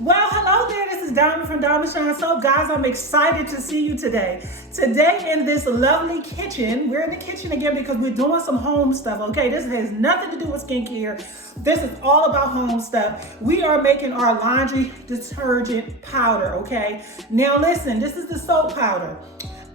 Well, hello there. This is Diamond from Diamond Shine Soap. Guys, I'm excited to see you today. Today in this lovely kitchen, we're in the kitchen again because we're doing some home stuff, okay? This has nothing to do with skincare. This is all about home stuff. We are making our laundry detergent powder, okay? Now listen, this is the soap powder.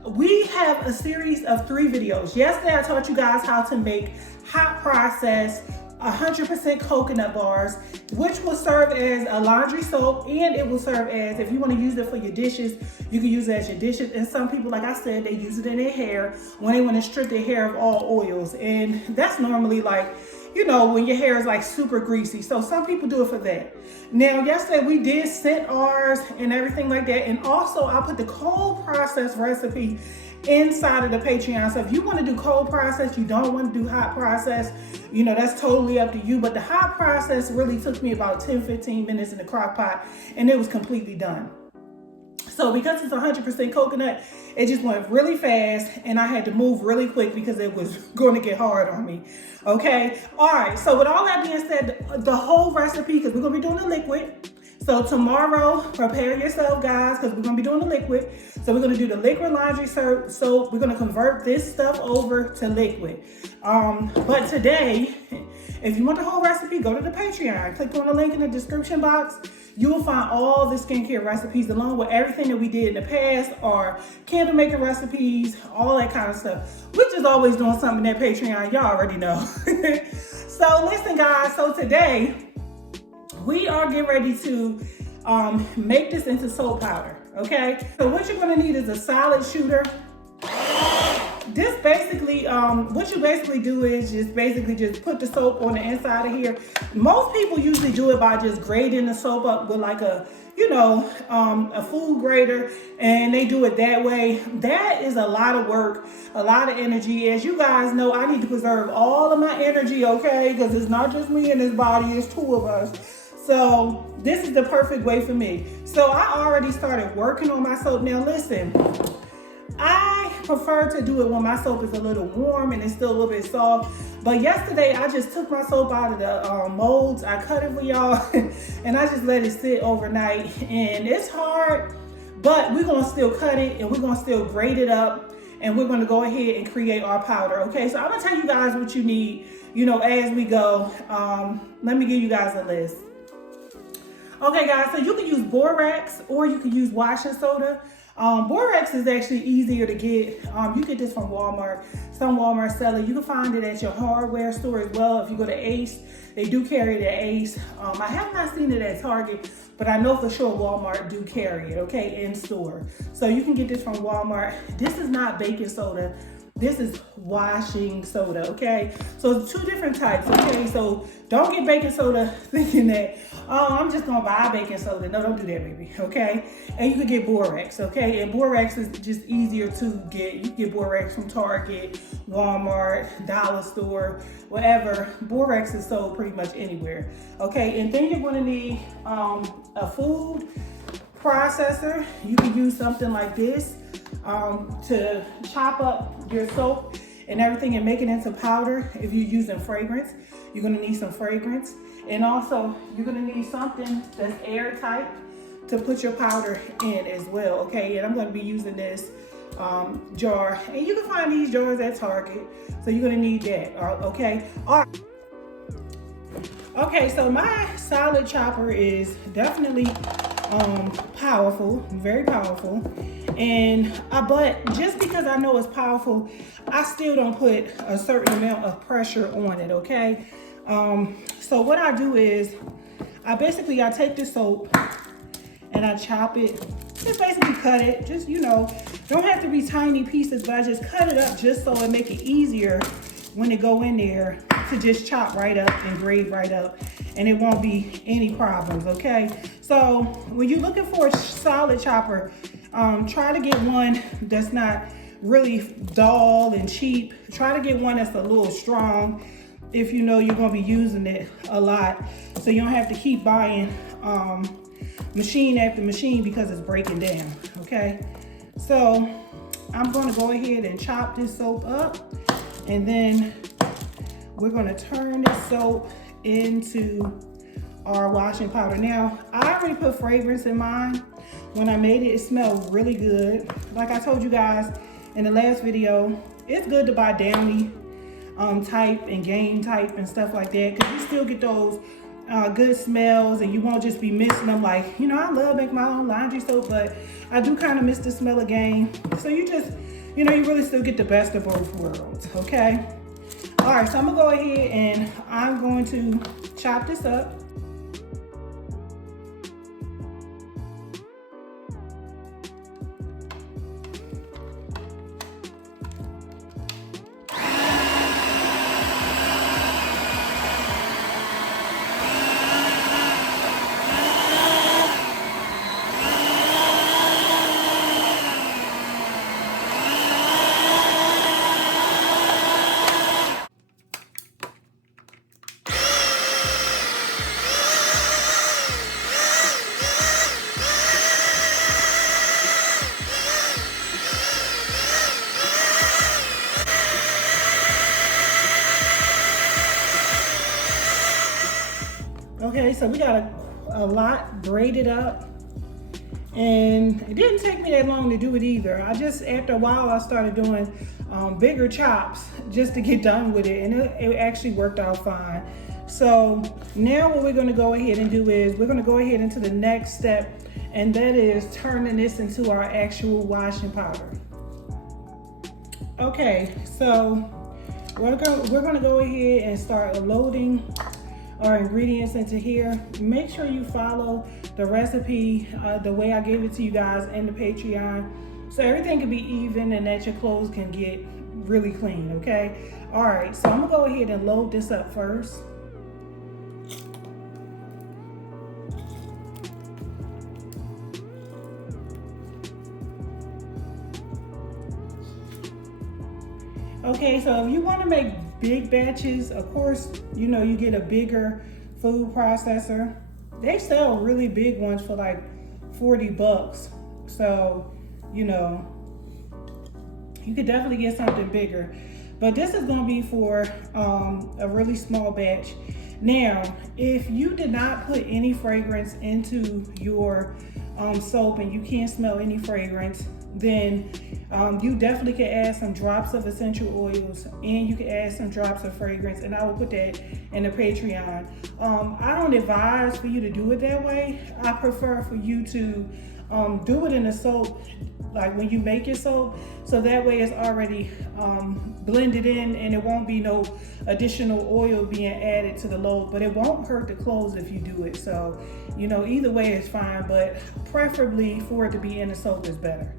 We have a series of 3 videos. Yesterday, I taught you guys how to make hot process 100% coconut bars, which will serve as a laundry soap, and it will serve as, if you want to use it for your dishes, you can use it as your dishes. And some people, like I said, they use it in their hair when they want to strip their hair of all oils. And that's normally like, you know, when your hair is like super greasy. So some people do it for that. Now, yesterday we did scent ours and everything like that. And also I put the cold process recipe inside of the Patreon. So if you want to do cold process, you don't want to do hot process, you know, that's totally up to you. But the hot process really took me about 10-15 minutes in the crock pot and it was completely done. So because it's 100% coconut, it just went really fast and I had to move really quick because it was going to get hard on me. Okay. All right. So with all that being said, the whole recipe, because we're going to be doing the liquid. So tomorrow, prepare yourself, guys, because we're going to be doing the liquid. So we're going to do the liquid laundry soap. We're going to convert this stuff over to liquid. But today, if you want the whole recipe, go to the Patreon. Click on the link in the description box. You will find all the skincare recipes along with everything that we did in the past, or candle making recipes, all that kind of stuff. We're just always doing something in that Patreon. Y'all already know. So listen, guys. So today, we are getting ready to make this into soap powder, okay? So what you're gonna need is a solid shooter. This basically, what you basically do is just put the soap on the inside of here. Most people usually do it by just grating the soap up with like a, you know, a food grater, and they do it that way. That is a lot of work, a lot of energy. As you guys know, I need to preserve all of my energy, okay? Because it's not just me and this body, it's 2 of us. So this is the perfect way for me. So I already started working on my soap. Now listen, I prefer to do it when my soap is a little warm and it's still a little bit soft. But yesterday I just took my soap out of the molds. I cut it for y'all and I just let it sit overnight. And it's hard, but we're gonna still cut it and we're gonna still grate it up and we're gonna go ahead and create our powder, okay? So I'm gonna tell you guys what you need, you know, as we go. Let me give you guys a list. Okay, guys, so you can use borax or you can use washing soda. Borax is actually easier to get. You get this from Walmart. Some Walmart sell it. You can find it at your hardware store as well. If you go to Ace, they do carry it at Ace. I have not seen it at Target, but I know for sure Walmart do carry it, okay, in store. So you can get this from Walmart. This is not baking soda. This is washing soda, okay? So it's 2 different types, okay? So don't get baking soda thinking that, oh, I'm just gonna buy baking soda. No, don't do that, baby, okay? And you can get borax, okay? And borax is just easier to get. You can get borax from Target, Walmart, Dollar Store, whatever. Borax is sold pretty much anywhere, okay? And then you're gonna need a food processor. You can use something like this to chop up your soap and everything and make it into powder. If you're using fragrance, you're gonna need some fragrance. And also, you're gonna need something that's airtight to put your powder in as well, okay? And I'm gonna be using this jar. And you can find these jars at Target. So you're gonna need that, okay? All right. Okay, so my solid chopper is definitely powerful, very powerful. And but just because I know it's powerful, I still don't put a certain amount of pressure on it, okay? So what I do is I take the soap and I chop it, just basically cut it, just, you know, don't have to be tiny pieces, but I just cut it up just so it make it easier when it go in there to just chop right up and grade right up, and it won't be any problems, okay? So when you're looking for a solid chopper, try to get one that's not really dull and cheap. Try to get one that's a little strong if you know you're gonna be using it a lot, so you don't have to keep buying machine after machine because it's breaking down, okay? So I'm gonna go ahead and chop this soap up, and then we're gonna turn this soap into our washing powder. Now, I already put fragrance in mine. When I made it, it smelled really good. Like I told you guys in the last video, it's good to buy Downy type and Gain type and stuff like that, because you still get those good smells, and you won't just be missing them. Like, you know, I love making my own laundry soap, but I do kind of miss the smell of Gain. So you just, you know, you really still get the best of both worlds, okay? All right, so I'm gonna go ahead and I'm going to chop this up. Okay, so we got a lot braided up, and it didn't take me that long to do it either. I just, after a while, I started doing bigger chops just to get done with it, and it actually worked out fine. So now what we're gonna go ahead and do is we're gonna go ahead into the next step, and that is turning this into our actual washing powder. Okay, so we're gonna go ahead and start loading our ingredients into here. Make sure you follow the recipe the way I gave it to you guys in the Patreon, so everything can be even and that your clothes can get really clean, okay? All right, so I'm gonna go ahead and load this up first. Okay, so if you want to make big batches, of course, you know, you get a bigger food processor. They sell really big ones for like 40 bucks. So, you know, you could definitely get something bigger. But this is going to be for a really small batch. Now, if you did not put any fragrance into your soap and you can't smell any fragrance, then you definitely can add some drops of essential oils, and you can add some drops of fragrance, and I will put that in the Patreon. I don't advise for you to do it that way. I prefer for you to do it in the soap, like when you make your soap, so that way it's already blended in, and it won't be no additional oil being added to the load, but it won't hurt the clothes if you do it. So, you know, either way is fine, but preferably for it to be in the soap is better.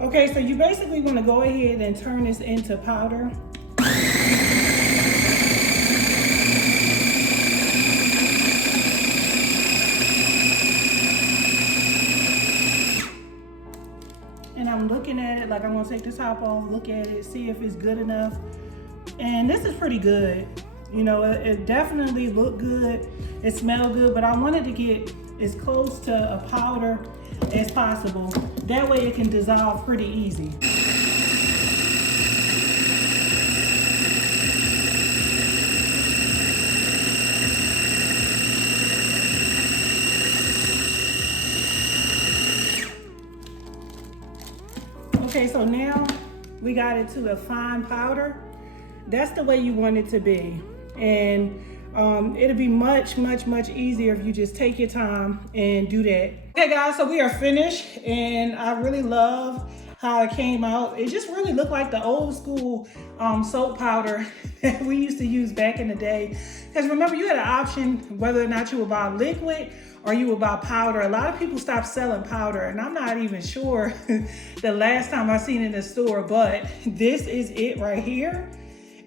Okay, so you basically want to go ahead and turn this into powder. And I'm looking at it, like I'm gonna take the top off, look at it, see if it's good enough. And this is pretty good. You know, it definitely looked good, it smelled good, but I wanted to get as close to a powder as possible. That way it can dissolve pretty easy. Okay, so now we got it to a fine powder. That's the way you want it to be. And it'll be much easier if you just take your time and do that. Okay guys, so we are finished, and I really love how it came out. It just really looked like the old school soap powder that we used to use back in the day. Because remember, you had an option whether or not you would buy liquid or you would buy powder. A lot of people stopped selling powder, and I'm not even sure the last time I seen it in the store, but this is it right here.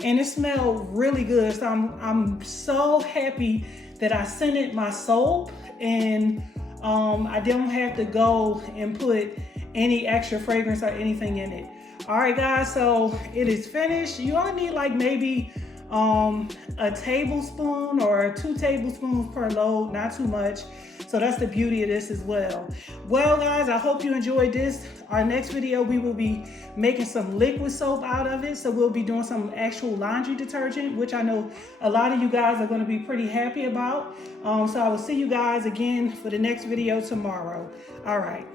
And it smelled really good. So I'm so happy that I scented my soap, and I don't have to go and put any extra fragrance or anything in it. All right guys, so it is finished. You only need like maybe a tablespoon or 2 tablespoons per load, not too much. So that's the beauty of this as well. Well, guys, I hope you enjoyed this. Our next video, we will be making some liquid soap out of it. So we'll be doing some actual laundry detergent, which I know a lot of you guys are going to be pretty happy about. So I will see you guys again for the next video tomorrow. All right.